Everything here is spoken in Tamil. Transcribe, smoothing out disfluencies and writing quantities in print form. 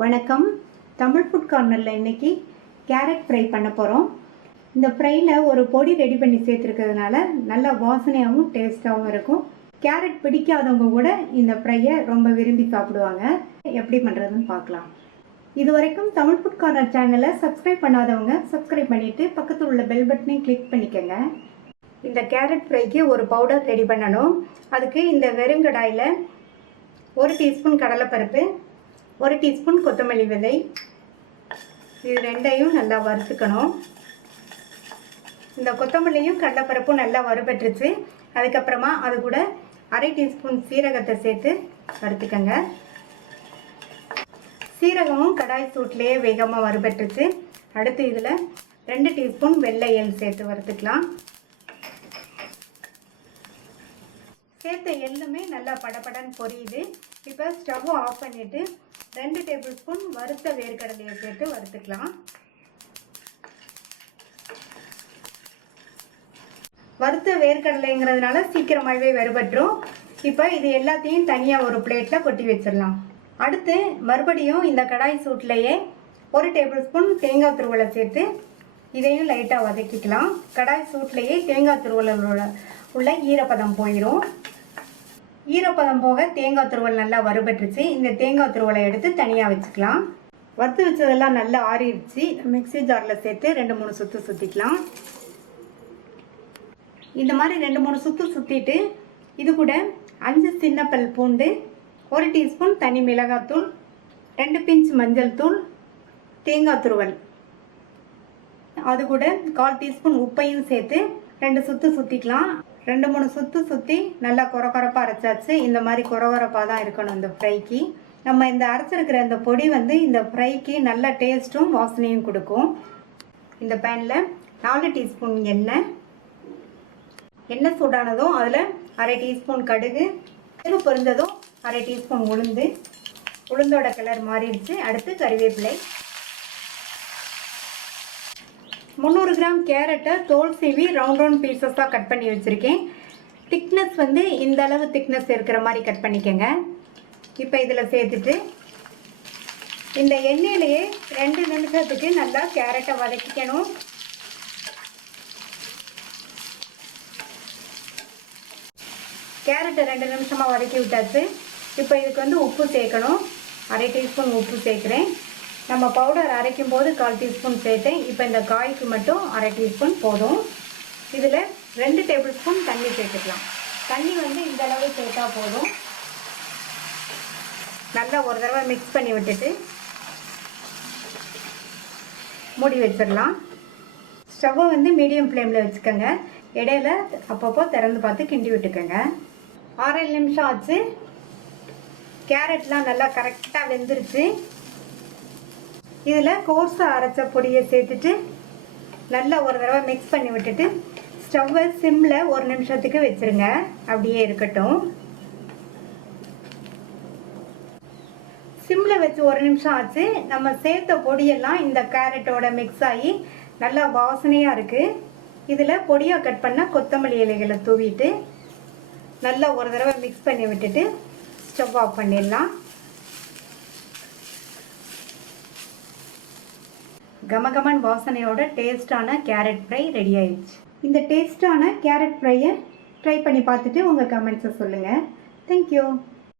வணக்கம். தமிழ் ஃபுட் கார்னரில் இன்றைக்கி கேரட் ஃப்ரை பண்ண போகிறோம். இந்த ஃப்ரையில் ஒரு பொடி ரெடி பண்ணி சேர்த்துருக்கிறதுனால நல்லா வாசனையாகவும் டேஸ்ட்டாகவும் இருக்கும். கேரட் பிடிக்காதவங்க கூட இந்த ஃப்ரையை ரொம்ப விரும்பி சாப்பிடுவாங்க. எப்படி பண்ணுறதுன்னு பார்க்கலாம். இது வரைக்கும் தமிழ் ஃபுட் கார்னர் சேனலை சப்ஸ்கிரைப் பண்ணாதவங்க சப்ஸ்கிரைப் பண்ணிவிட்டு பக்கத்தில் உள்ள பெல் பட்டனையும் கிளிக் பண்ணிக்கோங்க. இந்த கேரட் ஃப்ரைக்கு ஒரு பவுடர் ரெடி பண்ணணும். அதுக்கு இந்த வெறுங்கடாயில் 1 டீஸ்பூன் கடலைப்பருப்பு, 1 டீஸ்பூன் கொத்தமல்லி விதை, இது ரெண்டையும் நல்லா வறுத்துக்கணும். இந்த கொத்தமல்லியும் கடலைப்பருப்பும் நல்லா வறுபட்டுருச்சு. அதுக்கப்புறமா அது கூட 1/2 டீஸ்பூன் சீரகத்தை சேர்த்து வறுத்துக்கங்க. சீரகமும் கடாய் சூட்லேயே வேகமாக வறுபட்டுருச்சு. அடுத்து இதில் 2 டீஸ்பூன் வெள்ளை எள் சேர்த்து வறுத்துக்கலாம். சேர்த்த எள்ளுமே நல்லா படபடன்னு பொரியுது. இப்போ ஸ்டவ் ஆஃப் பண்ணிவிட்டு 2 டேபிள் ஸ்பூன் வறுத்த வேர்க்கடலையை சேர்த்து வறுத்துக்கலாம். வறுத்த வேர்க்கடலைங்கிறதுனால சீக்கிரமாகவே வறுபட்டுரும். இப்போ இது எல்லாத்தையும் தனியாக ஒரு பிளேட்டில் கொட்டி வச்சிடலாம். அடுத்து மறுபடியும் இந்த கடாய் சூட்லேயே 1 டேபிள் ஸ்பூன் தேங்காய் துருவலை சேர்த்து இதையும் லைட்டாக வதக்கிக்கலாம். கடாய் சூட்லேயே தேங்காய் துருவலோட உள்ள ஈரப்பதம் போயிடும். ஈரப்பதம் போக தேங்காய் துருவல் நல்லா வறுபட்டுருச்சு. இந்த தேங்காய் துருவலை எடுத்து தனியாக வச்சுக்கலாம். வறுத்து வச்சதெல்லாம் நல்லா ஆறிடுச்சு. மிக்ஸி ஜாரில் சேர்த்து 2-3 சுற்று சுற்றிக்கலாம். இந்த மாதிரி 2-3 சுற்று சுற்றிட்டு இது கூட 5 சின்ன பல் பூண்டு, 1 டீஸ்பூன் தனி மிளகாத்தூள், 2 பிஞ்ச் மஞ்சள் தூள், தேங்காய் துருவல், அது கூட 1/4 டீஸ்பூன் உப்பையும் சேர்த்து 2 சுற்று சுற்றிக்கலாம். 2-3 சுற்று சுற்றி நல்லா கொரகொரப்பாக அரைச்சாச்சு. இந்த மாதிரி கொரகொரப்பாக தான் இருக்கணும் இந்த ஃப்ரைக்கு. நம்ம இந்த அரைச்சிருக்கிற இந்த பொடி இந்த ஃப்ரைக்கு நல்ல டேஸ்ட்டும் வாசனையும் கொடுக்கும். இந்த பேனில் 4 டீஸ்பூன் எண்ணெய் சூடானதும் அதில் 1/2 டீஸ்பூன் கடுகு பொரிஞ்சதும் 1/2 டீஸ்பூன் உளுந்தோட கலர் மாறிடுச்சு. அடுத்து கறிவேப்பிலை. 300 கிராம் கேரட்டை தோல் சீவி ரவுண்ட் பீசஸாக கட் பண்ணி வச்சுருக்கேன். திக்னஸ் இந்த அளவு திக்னஸ் இருக்கிற மாதிரி கட் பண்ணிக்கோங்க. இப்போ இதில் சேர்த்துட்டு இந்த எண்ணெயிலேயே 2 நிமிஷத்துக்கு நல்லா கேரட்டை வதக்கிக்கணும். கேரட்டை 2 நிமிஷமாக வதக்கி விட்டாச்சு. இப்போ இதுக்கு உப்பு சேர்க்கணும். 1/2 டீஸ்பூன் உப்பு சேர்க்குறேன். நம்ம பவுடர் அரைக்கும் போது 1/4 டீஸ்பூன் சேர்த்தேன். இப்போ இந்த காய்க்கு மட்டும் 1/2 டீஸ்பூன் போதும். இதில் 2 டேபிள் ஸ்பூன் தண்ணி சேர்த்துக்கலாம். தண்ணி இந்த அளவு சேர்த்தா போதும். நல்லா ஒரு தடவை மிக்ஸ் பண்ணி விட்டுட்டு மூடி வச்சிடலாம். ஸ்டவ்வை மீடியம் ஃப்ளேமில் வச்சுக்கோங்க. இடையில அப்பப்போ திறந்து பார்த்து கிண்டி விட்டுக்கோங்க. 6 நிமிஷம் ஆச்சு. கேரட்லாம் நல்லா கரெக்டாக வெந்துருச்சு. இதில் கோர்ஸாக அரைச்ச பொடியை சேர்த்துட்டு நல்லா ஒரு தடவை மிக்ஸ் பண்ணி விட்டுட்டு ஸ்டவ்வை சிம்மில் 1 நிமிஷத்துக்கு வச்சுருங்க. அப்படியே இருக்கட்டும். சிம்மில் வச்சு 1 நிமிஷம் ஆச்சு. நம்ம சேர்த்த பொடியெல்லாம் இந்த கேரட்டோட மிக்ஸ் ஆகி நல்லா வாசனையாக இருக்குது. இதில் பொடியாக கட் பண்ண கொத்தமல்லி இலைகளை தூவிட்டு நல்லா ஒரு தடவை மிக்ஸ் பண்ணி விட்டுட்டு ஸ்டவ் ஆஃப் பண்ணிடலாம். கமகமன் வாசனையோட டேஸ்டான கேரட் ஃப்ரை ரெடி ஆயிடுச்சு. இந்த டேஸ்டான கேரட் ஃப்ரையை ட்ரை பண்ணி பார்த்துட்டு உங்கள் கமெண்ட்ஸை சொல்லுங்கள். தேங்க்யூ.